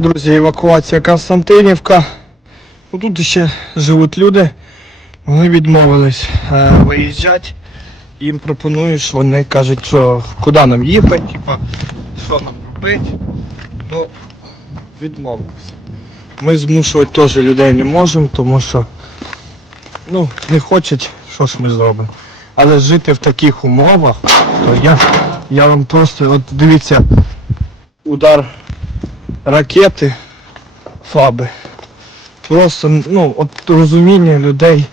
Друзі, евакуація Константинівка. Ну, Тут ще живуть люди. Вони відмовились е, виїжджати. Їм пропонують, що вони кажуть, що куди нам їхати, типа, що нам робити. Ну, відмовились. Ми змушувати теж людей не можемо, тому що ну, не хочуть, що ж ми зробимо. Але жити в таких умовах, то я, я вам просто, от дивіться, удар ракети, фаби. Просто ну, от розуміння людей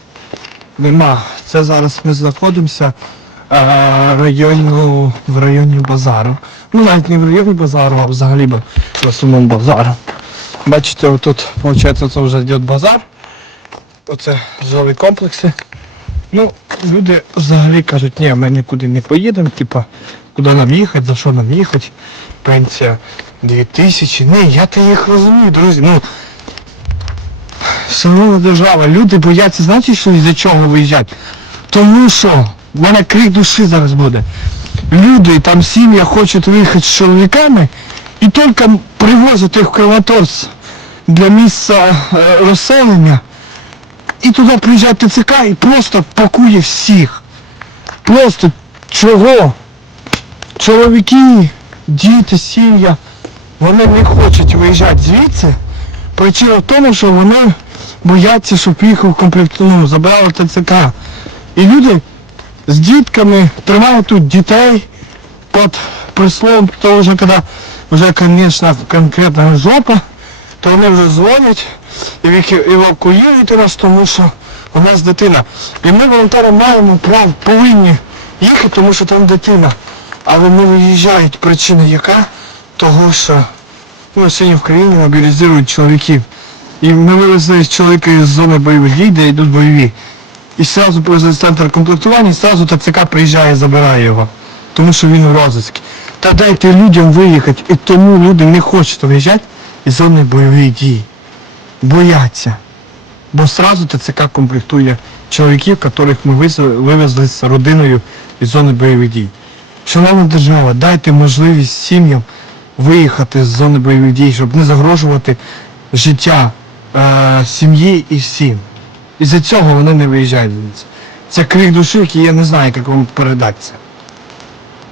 нема. Це зараз ми знаходимося а, району, в районі базару. Ну навіть не в районі базару, а взагалі в основному базару. Бачите, отут, виходить, це вже йде базар. Оце жилі комплекси. Ну, люди взагалі кажуть, ні, ми нікуди не поїдемо, типа, куди нам їхати, за що нам їхати, пенсія 2000. Ні, я то їх розумію, друзі. Ну, шановна держава, люди бояться, знаєте, що із-за чого виїжджати? Тому що, в мене крик душі зараз буде. Люди, там сім'я хочуть виїхати з чоловіками і тільки привозять їх в Краматорськ для місця е, розселення. І туди приїжджає ТЦК і просто пакує всіх. Просто чого? Чоловіки, діти, сім'я, вони не хочуть виїжджати звідси. Причина в тому, що вони бояться, щоб їх ну, забрали ТЦК. І люди з дітками тримають тут дітей під прислом, то вже коли вже, звісно, конкретна жопа, то вони вже дзвонять і евакуюють нас, тому що у нас дитина. І ми волонтери маємо право, повинні їхати, тому що там дитина. Але не виїжджають. Причина яка? Того, що ну, сьогодні в країні мобілізують чоловіків. І ми вивезли чоловіка із зони бойових дій, де йдуть бойові. І одразу привезли в центр комплектування, і одразу ТЦК приїжджає і забирає його. Тому що він у розиску. Та дайте людям виїхати, і тому люди не хочуть виїжджати із зони бойових дій. Бояться. Бо сразу ТЦК комплектує чоловіків, яких ми вивезли з родиною із зони бойових дій. Шановна держава, дайте можливість сім'ям виїхати з зони бойових дій, щоб не загрожувати життя е, сім'ї і всім. І за цього вони не виїжджають. Це крик душі, який я не знаю, як вам передати це.